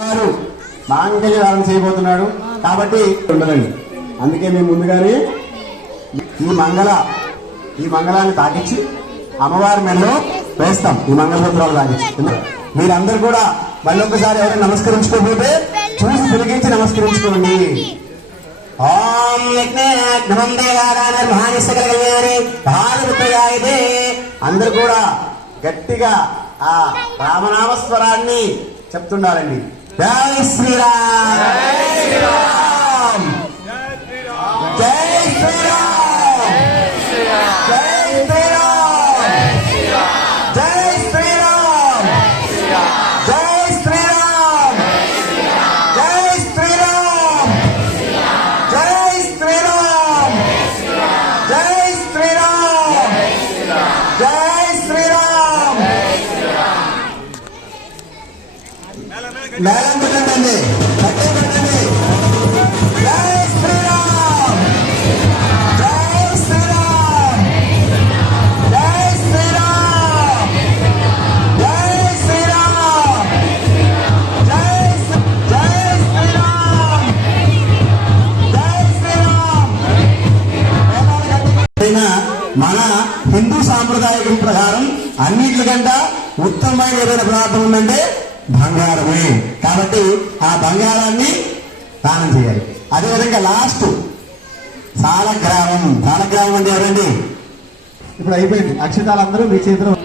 వారు మాంగళ్య ధారణ చేయబోతున్నాడు. కాబట్టి ఉండదండి. అందుకే మేము ముందుగానే ఈ మంగళ ఈ మంగళాన్ని తాకించి అమ్మవారి మెడలో వేస్తాం. ఈ మంగళసూత్రాలు తాకిచ్చి. మీరందరూ కూడా మళ్ళీ ఒకసారి ఎవరైనా నమస్కరించుకోకపోతే చూసి తిరిగించి నమస్కరించుకోండి. ఓం యజ్ఞం దేవాదాన మహాని అందరూ కూడా గట్టిగా ఆ రామనామస్వరాన్ని చెప్తుండాలండి. జై శ్రీరామ్ మేళం పెట్టండి గట్టి పెట్టండి జై శ్రీరామ్. జై శ్రీరామ్. జై శ్రీరామ్. జై శ్రీరామ్. జై జై శ్రీరామ్. జై శ్రీరామ్. మన హిందూ సాంప్రదాయకం ప్రకారం అన్నిటికంటే ఉత్తమమైన ఏదైనా ప్రార్థన ఉందంటే బంగారమే. కాబట్టి ఆ బంగారాన్ని దానం చేయాలి. అదేవిధంగా లాస్ట్ సాలగ్రామం సాలగ్రామం అంటే ఎవరండి? ఇప్పుడు అయిపోయింది. అక్షితాలందరూ మీ చేతిలో